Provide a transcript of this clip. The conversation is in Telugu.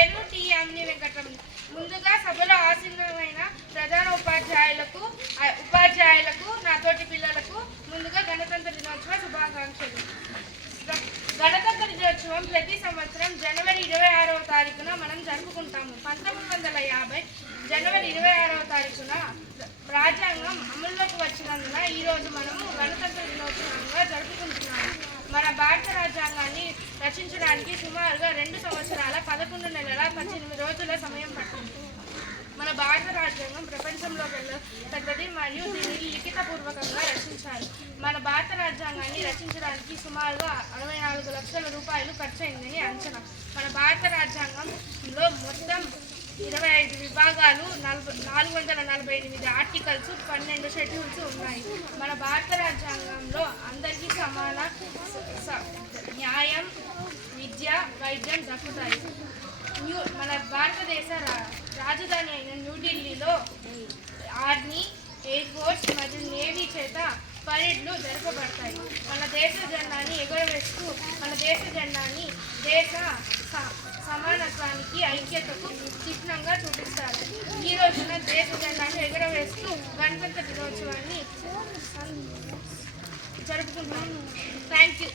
పేరు టి అమ్ని వెంకటరమణ. ముందుగా సభలో ఆసీనమైన ప్రధాన ఉపాధ్యాయులకు ఉపాధ్యాయులకు ఉపాధ్యాయులకు నాతోటి పిల్లలకు ముందుగా గణతంత్ర దినోత్సవ శుభాకాంక్షలు. గణతంత్ర దినోత్సవం ప్రతి సంవత్సరం జనవరి ఇరవై ఆరవ తారీఖున మనం జరుపుకుంటాము. పంతొమ్మిది వందల యాభై జనవరి ఇరవై ఆరవ తారీఖున రాజ్యాంగం అమల్లోకి వచ్చినందున ఈరోజు మనము గణతంత్ర దినోత్సవంగా జరుపుకుంటున్నాము. మన భారత రాజ్యాంగాన్ని రచించడానికి సుమారుగా రెండు సంవత్సరాలు పద్దెనిమిది రోజుల సమయం పట్టింది. మన భారత రాజ్యాంగం ప్రపంచంలో పెద్దది మరియు దీనిని లిఖితపూర్వకంగా రచించారు. మన భారత రాజ్యాంగాన్ని రచించడానికి సుమారుగా అరవై నాలుగు లక్షల రూపాయలు ఖర్చయిందని అంచనా. మన భారత రాజ్యాంగంలో మొత్తం ఇరవై ఐదు విభాగాలు నలభై నాలుగు వందల నలభై ఎనిమిది ఆర్టికల్స్ పన్నెండు షెడ్యూల్స్ ఉన్నాయి. మన భారత రాజ్యాంగంలో అందరికీ సమాన స- న్యాయం విద్య వైద్యం దక్కుతాయి. న్యూ మన భారతదేశ రాజధాని అయిన న్యూఢిల్లీలో ఆర్మీ ఎయిర్ ఫోర్స్ మరియు నేవీ చేత పరేడ్లు జరపబడతాయి. మన దేశ జెండాని ఎగురవేస్తూ మన దేశ జెండాని దేశ స- సమానత్వానికి ఐక్యతకు చిహ్నంగా చూపిస్తారు. ఈ రోజున దేశ జెండాన్ని ఎగురవేస్తూ గణతంత్ర దినోత్సవాన్ని జరుపుకుంటున్నాం. Thank you